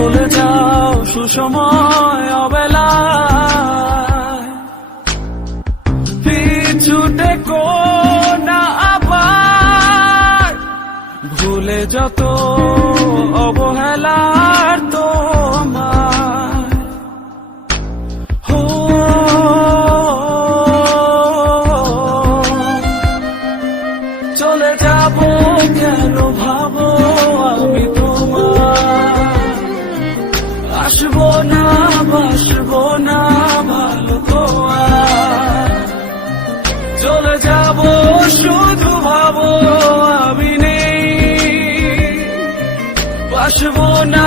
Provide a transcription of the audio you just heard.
চলে যাও সুসময় অবেলায়, পিছুটে কোনা আবার ভুলে যত অবহেলার তোমার। চলে যাব কেন ভাবো আমি তোমার, আসবো না বাসবো না ভালো তো আর। চলে যাব শুধু ভাবো আমি নেই, বাসবো না